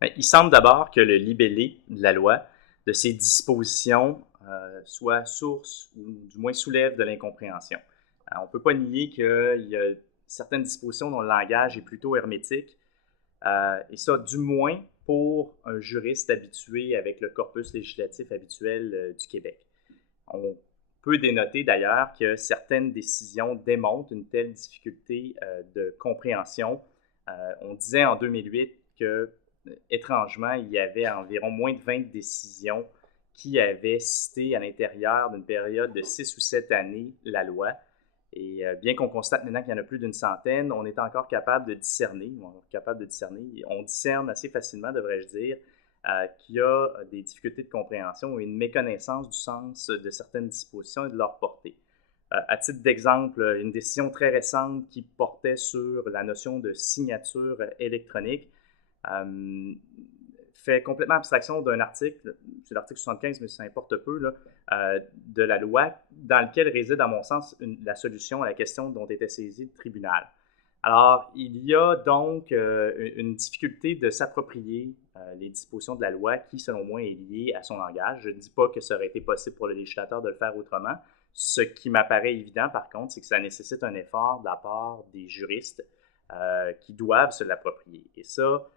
Ben, il semble d'abord que le libellé de la loi, de ses dispositions, soit source ou du moins soulève de l'incompréhension. On ne peut pas nier qu'il y a certaines dispositions dont le langage est plutôt hermétique, et ça, du moins pour un juriste habitué avec le corpus législatif habituel du Québec. On peut dénoter d'ailleurs que certaines décisions démontrent une telle difficulté de compréhension. On disait en 2008 que, étrangement, il y avait environ moins de 20 décisions qui avaient cité à l'intérieur d'une période de 6 ou 7 années la loi. Et bien qu'on constate maintenant qu'il y en a plus d'une centaine, on est encore capable de discerner, on discerne assez facilement, devrais-je dire, qu'il y a des difficultés de compréhension et une méconnaissance du sens de certaines dispositions et de leur portée. À titre d'exemple, une décision très récente qui portait sur la notion de signature électronique fait complètement abstraction d'un article, c'est l'article 75, mais ça importe peu, là, de la loi, dans lequel réside, à mon sens, la solution à la question dont était saisi le tribunal. Alors, il y a donc une difficulté de s'approprier les dispositions de la loi qui, selon moi, est liée à son langage. Je ne dis pas que ça aurait été possible pour le législateur de le faire autrement. Ce qui m'apparaît évident, par contre, c'est que ça nécessite un effort de la part des juristes qui doivent se l'approprier. Et ça,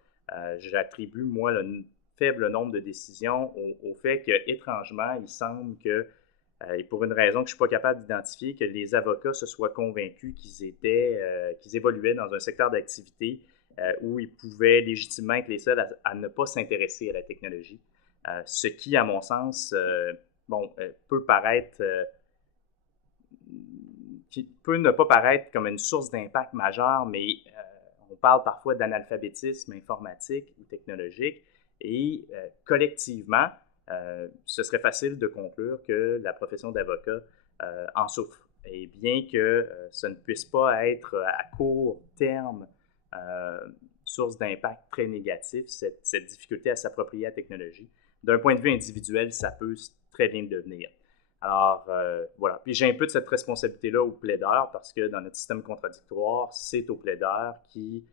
j'attribue, moi, le faible nombre de décisions au fait que, étrangement, il semble que, et pour une raison que je ne suis pas capable d'identifier, que les avocats se soient convaincus qu'ils évoluaient dans un secteur d'activité où ils pouvaient légitimement être les seuls à ne pas s'intéresser à la technologie. Ce qui, à mon sens, peut paraître qui peut ne pas paraître comme une source d'impact majeur, mais on parle parfois d'analphabétisme informatique ou technologique, et collectivement, ce serait facile de conclure que la profession d'avocat en souffre. Et bien que ce ne puisse pas être à court terme euh, source d'impact très négatif, cette difficulté à s'approprier la technologie, d'un point de vue individuel, ça peut très bien le devenir. Alors, voilà. Puis j'ai un peu de cette responsabilité-là au plaideur parce que dans notre système contradictoire, c'est au plaideur qui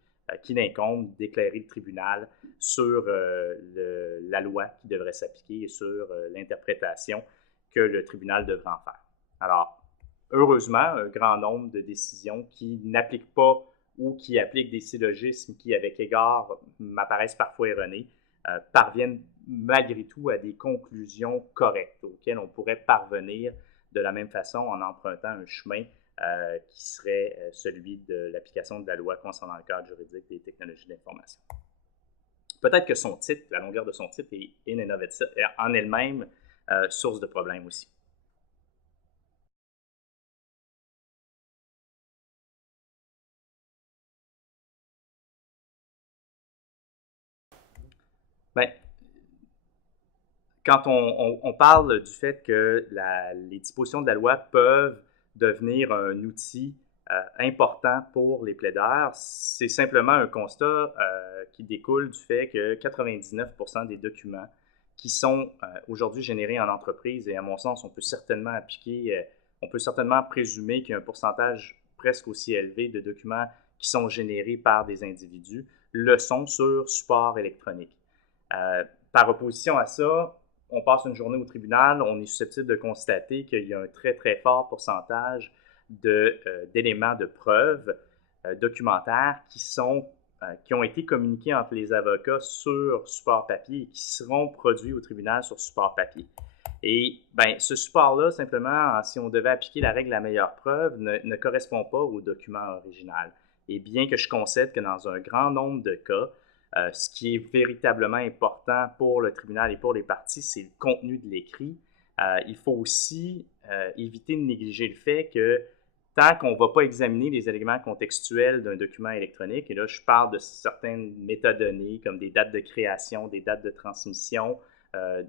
l'incombe d'éclairer le tribunal sur la loi qui devrait s'appliquer et sur l'interprétation que le tribunal devrait en faire. Alors, heureusement, un grand nombre de décisions qui n'appliquent pas ou qui appliquent des syllogismes qui, avec égard, m'apparaissent parfois erronés, parviennent malgré tout à des conclusions correctes auxquelles on pourrait parvenir de la même façon en empruntant un chemin qui serait celui de l'application de la loi concernant le cadre juridique des technologies d'information. Peut-être que son titre, la longueur de son titre est en elle-même source de problème aussi. Ben, quand on parle du fait que les dispositions de la loi peuvent devenir un outil important pour les plaideurs, c'est simplement un constat qui découle du fait que 99% des documents qui sont aujourd'hui générés en entreprise, et à mon sens, on peut certainement présumer qu'il y a un pourcentage presque aussi élevé de documents qui sont générés par des individus, le sont sur support électronique. Par opposition à ça, on passe une journée au tribunal, on est susceptible de constater qu'il y a un très, très fort pourcentage d'éléments de preuve documentaires qui ont été communiqués entre les avocats sur support papier et qui seront produits au tribunal sur support papier. Et ben, ce support-là, simplement, si on devait appliquer la règle de la meilleure preuve, ne correspond pas au document original. Et bien que je concède que dans un grand nombre de cas, ce qui est véritablement important pour le tribunal et pour les parties, c'est le contenu de l'écrit. Il faut aussi éviter de négliger le fait que tant qu'on ne va pas examiner les éléments contextuels d'un document électronique, et là je parle de certaines métadonnées comme des dates de création, des dates de transmission,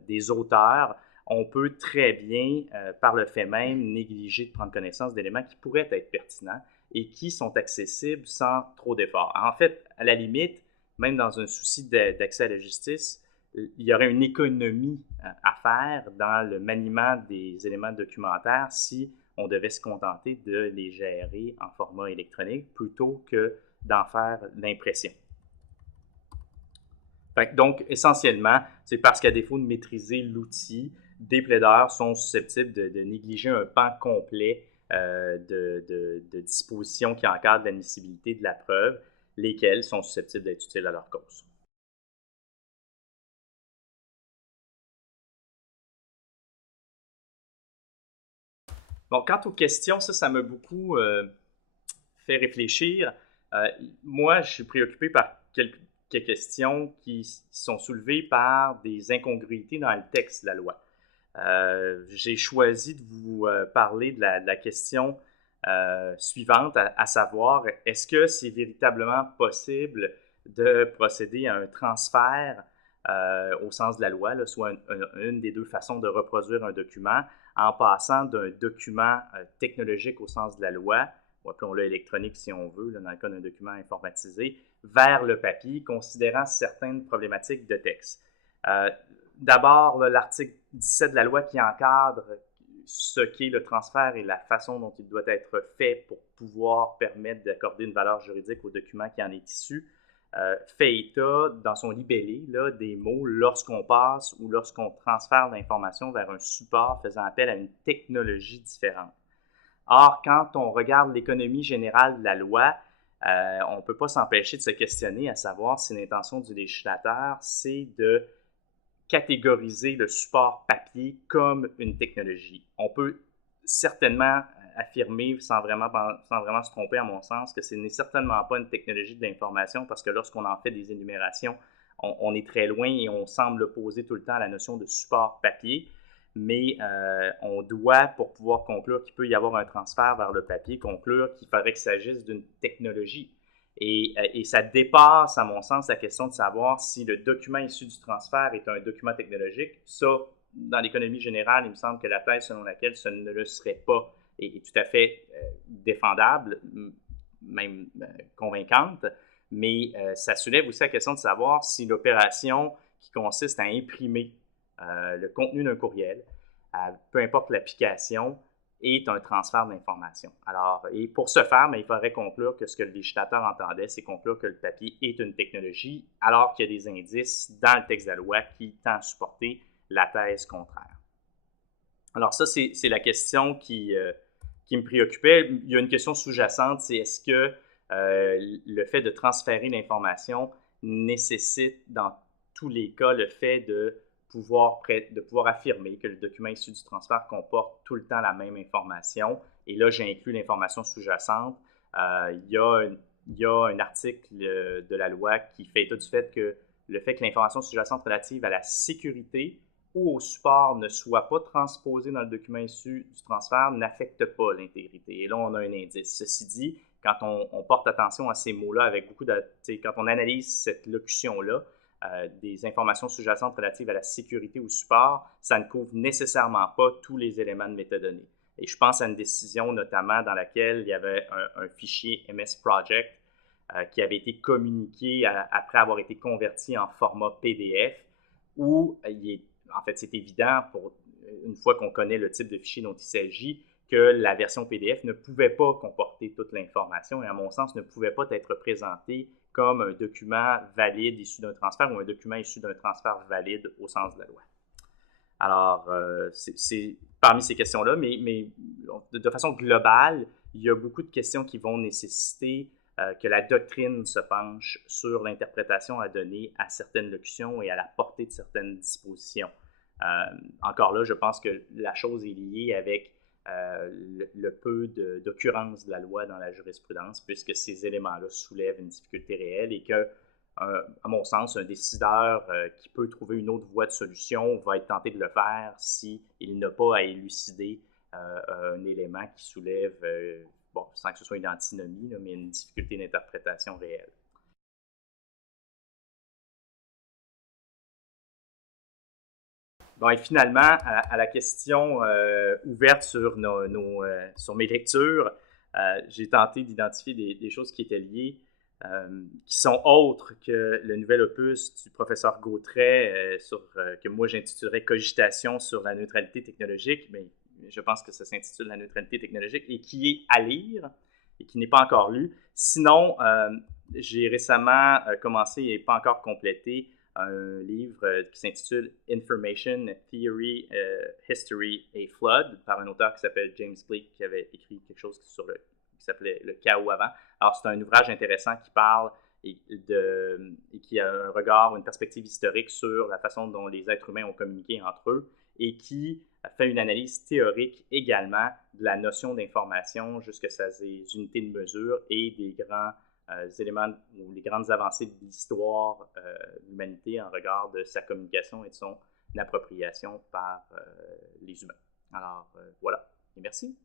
des auteurs, on peut très bien, par le fait même, négliger de prendre connaissance d'éléments qui pourraient être pertinents et qui sont accessibles sans trop d'efforts. En fait, à la limite, même dans un souci d'accès à la justice, il y aurait une économie à faire dans le maniement des éléments documentaires si on devait se contenter de les gérer en format électronique plutôt que d'en faire l'impression. Donc, essentiellement, c'est parce qu'à défaut de maîtriser l'outil, des plaideurs sont susceptibles de négliger un pan complet de dispositions qui encadrent l'admissibilité de la preuve, lesquelles sont susceptibles d'être utiles à leur cause. Bon, quant aux questions, ça m'a beaucoup fait réfléchir. Moi, je suis préoccupé par quelques questions qui sont soulevées par des incongruités dans le texte de la loi. J'ai choisi de vous parler de la question suivante, à savoir, est-ce que c'est véritablement possible de procéder à un transfert au sens de la loi, là, soit une des deux façons de reproduire un document, en passant d'un document technologique au sens de la loi, ou appelons-le électronique si on veut, là, dans le cas d'un document informatisé, vers le papier, considérant certaines problématiques de texte. D'abord, l'article 17 de la loi qui encadre ce qu'est le transfert et la façon dont il doit être fait pour pouvoir permettre d'accorder une valeur juridique au document qui en est issu, fait état dans son libellé là, des mots lorsqu'on passe ou lorsqu'on transfère l'information vers un support faisant appel à une technologie différente. Or, quand on regarde l'économie générale de la loi, on ne peut pas s'empêcher de se questionner à savoir si l'intention du législateur, c'est de catégoriser le support papier comme une technologie. On peut certainement affirmer, sans vraiment se tromper à mon sens, que ce n'est certainement pas une technologie de l'information parce que lorsqu'on en fait des énumérations, on est très loin et on semble opposer tout le temps à la notion de support papier. Mais on doit, pour pouvoir conclure qu'il peut y avoir un transfert vers le papier, conclure qu'il faudrait qu'il s'agisse d'une technologie. Et ça dépasse, à mon sens, la question de savoir si le document issu du transfert est un document technologique. Ça, dans l'économie générale, il me semble que la thèse selon laquelle ce ne le serait pas est tout à fait défendable, même convaincante, mais ça soulève aussi la question de savoir si l'opération qui consiste à imprimer le contenu d'un courriel, peu importe l'application, est un transfert d'information. Alors, et pour ce faire, il faudrait conclure que ce que le législateur entendait, c'est conclure que le papier est une technologie, alors qu'il y a des indices dans le texte de la loi qui tend à supporter la thèse contraire. Alors ça, c'est la question qui me préoccupait. Il y a une question sous-jacente, c'est est-ce que le fait de transférer l'information nécessite dans tous les cas le fait de pouvoir affirmer que le document issu du transfert comporte tout le temps la même information. Et là, j'inclus l'information sous-jacente. Il y a un article de la loi qui fait état du fait que le fait que l'information sous-jacente relative à la sécurité ou au support ne soit pas transposée dans le document issu du transfert n'affecte pas l'intégrité. Et là, on a un indice. Ceci dit, quand on porte attention à ces mots-là avec beaucoup de... Quand on analyse cette locution-là, des informations sous-jacentes relatives à la sécurité ou support, ça ne couvre nécessairement pas tous les éléments de métadonnées. Et je pense à une décision notamment dans laquelle il y avait un fichier MS Project qui avait été communiqué après avoir été converti en format PDF, où en fait, c'est évident, une fois qu'on connaît le type de fichier dont il s'agit, que la version PDF ne pouvait pas comporter toute l'information et, à mon sens, ne pouvait pas être présentée comme un document valide issu d'un transfert ou un document issu d'un transfert valide au sens de la loi. Alors, c'est parmi ces questions-là, mais de façon globale, il y a beaucoup de questions qui vont nécessiter que la doctrine se penche sur l'interprétation à donner à certaines locutions et à la portée de certaines dispositions. Encore là, je pense que la chose est liée avec le peu d'occurrence de la loi dans la jurisprudence, puisque ces éléments-là soulèvent une difficulté réelle et que, à mon sens, un décideur qui peut trouver une autre voie de solution va être tenté de le faire s'il n'a pas à élucider un élément qui soulève, sans que ce soit une antinomie, là, mais une difficulté d'interprétation réelle. Bon, et finalement, à la question ouverte sur, sur mes lectures, j'ai tenté d'identifier des choses qui étaient liées, qui sont autres que le nouvel opus du professeur Gautret, que moi j'intitulerais Cogitation sur la neutralité technologique, mais je pense que ça s'intitule La neutralité technologique, et qui est à lire et qui n'est pas encore lu. Sinon, j'ai récemment commencé et pas encore complété un livre qui s'intitule Information Theory, History et Flood par un auteur qui s'appelle James Blake, qui avait écrit quelque chose qui s'appelait Le chaos avant. Alors, c'est un ouvrage intéressant qui parle et qui a un regard, une perspective historique sur la façon dont les êtres humains ont communiqué entre eux et qui fait une analyse théorique également de la notion d'information jusqu'à ses unités de mesure et des grands éléments ou les grandes avancées de l'histoire de l'humanité en regard de sa communication et de son appropriation par les humains. Alors, voilà. Et merci.